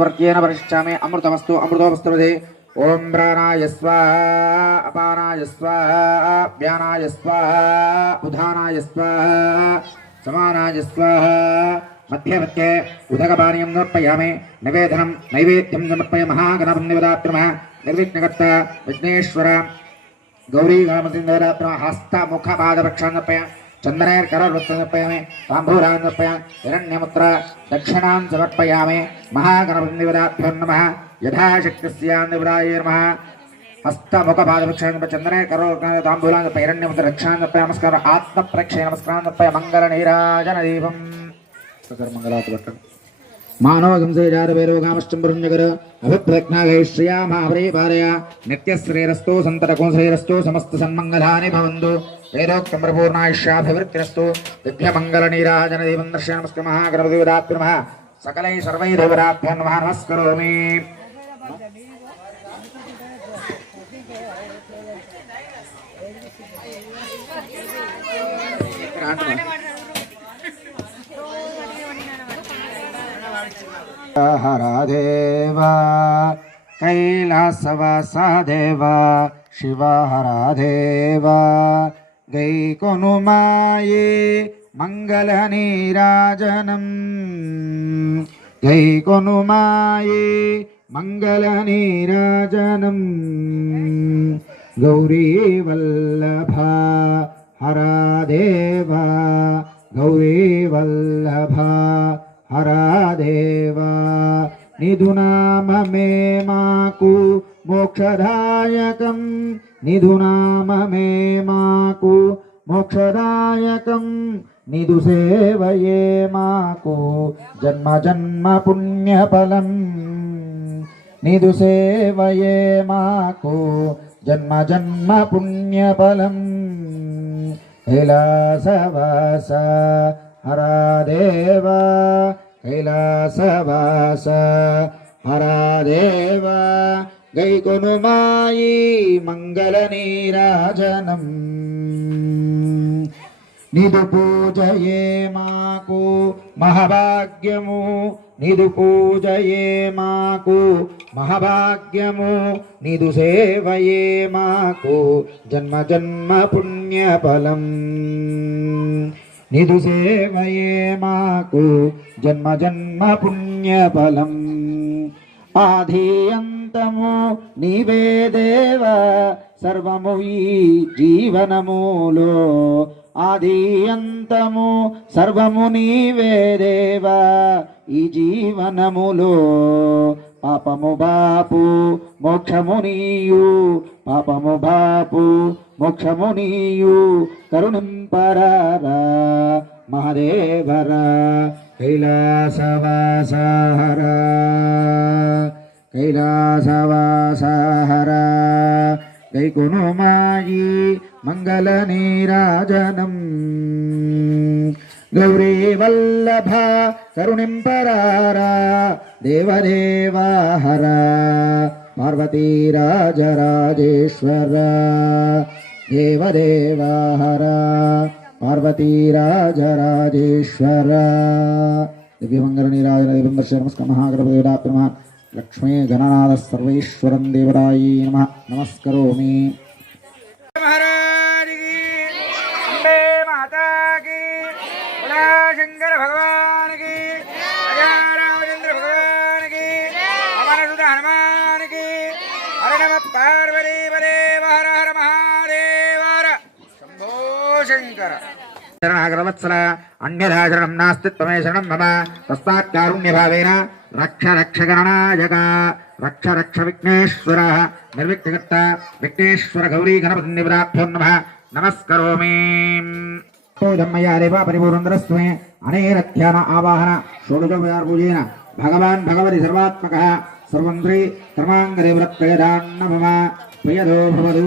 वर्गेण परिष्ठामि अमृतमस्तु अमृतोपस्तुते ओम प्राणाय स्वाहा अपानाय स्वाहा व्यानाय स्वाहा उधानाय स्वाहा समानाय स्वाहा मध्ये मध्ये उदकपानीयं समर्पयामि नैवेद्यं समर्पयामि महागणपतिर्नमः निर्विघ्नकर्ता विघ्नेश्वर गौरी गणपतिर्नमः हस्त मुख पाद प्रक्षालनं समर्पयामि चंदनेर करवृत्तं समर्पयामि ताम्बूलान् समर्पयामि हिरण्यमुद्रा दक्षिणां समर्पयामि महागणपतिर्नमः नमः यथाशक्तिस्यान्निवराय नमः हस्त मुख पाद प्रक्षालनं चंदनेर करवृत्तं ताम्बूलान् समर्पयामि हिरण्यमुद्रा दक्षिणां समर्पयामि नमस्कार आत्मप्रक्षे नमस्कार समर्पयामि मंगल नीराजन दीपं सर्वमंगलात् मानवगंसे जारवेरोगामश्चंबरुण्यकर अभिप्रज्ञागैश्रियामावरे पारया नित्यश्रेरस्तु संततको श्रेरस्तु समस्त सन्मंगलानि भवन्तु वेदोक्तम्रपूर्णायुष्याभिवृद्धिरस्तु दिव्यमङ्गलनीराजन देवं दर्शय नमस्ते महागणपतिर्नमः नमः सकलै सर्वैः देवताभ्यो नमः नमस्करोमि हरा देवा कैलासवासा देवा शिवा हरा देवा गै कोनुमाये मंगल नीराजनम गै कोनुमाये मंगल नीराजनम गौरी वल्लभा हरा देवा गौरी वल्लभा हरा देवा निधुनाम मे माकु मोक्षदायकं निधुनाम मे माकु मोक्षदायकं निधु सेवये माकु जन्म जन्म पुण्यफलं निधु सेवये माकु जन्म जन्म पुण्यफलं कैलासवास हरा देवा कैलासवास हरा देवा गै कोनुमायी मंगल नीराजनम निधु पूजये माकु महाभाग्यमु निधु पूजये माकु महाभाग्यमु निधु सेवये माकु जन्म जन्म पुण्यफलम् निधु सेवये माकु जन्म जन्म पुण्यफलम् आधियन्तमु नीवे देव सर्वमु जीवनमूलो आधियन्तमु सर्वमु नीवे देव ई जीवनमुलो पापमु बापु मोक्षमु नीयु पापमु बापु मोक्षमु नीयु करुणिंपरारा महादेवरा कैलासवास हरा कैलासवास हरा गै कोनुमायी मंगल नीराजनम गौरी वल्लभा करुणिंपरारा देवदेवा हरा पार्वती राजराजेश्वर देवदेवा हरा पार्वती राजराजेश्वर दिव्यमंगल नीराजन देवं दर्शय नमस्कार महागणपतिर्नमः नमः लक्ष्मी गणनाथ सर्वेश्वरं देवराय नमः नमस्करोमि महाराज की अम्बे माता की बोला शंकर भगवान की राजा रामचंद्र भगवान की अमर सुध हनुमान की हर नमः पार्वती पदे हर हर महादेव हर शंभो शंकर शरणागतवत्सल अन्यथा शरणं नास्ति त्वमेव शरणं मम तस्मात् कारुण्यभावेन रक्ष रक्ष गणनायक रक्ष रक्ष विघ्नेश्वर निर्विघ्नकर्ता विघ्नेश्वर गौरी गणपतिर्नमः नमः नमस्करोमि धम्मया देवा परिपूर्णन्द्रस्मे अनेन ध्यान आवाहन षोडशोपचार पूजेन भगवान् भगवति सर्वात्मकः सर्वन्द्री कर्माङ्गदेवरत्रयदान्न मम प्रियदो भवतु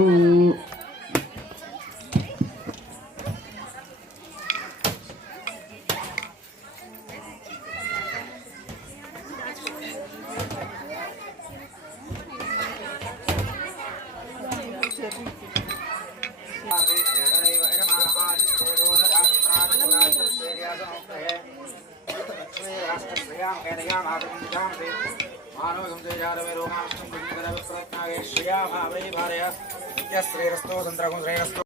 लक्ष्मी राष्ट्रश्रियां वेदयामादं मानव संजयारवे रोगाष्टम बुद्धिकरविप्रत्नागे श्रिया भावै भार्य नित्यश्रेरस्तो संत्रगुं श्रेरस्तो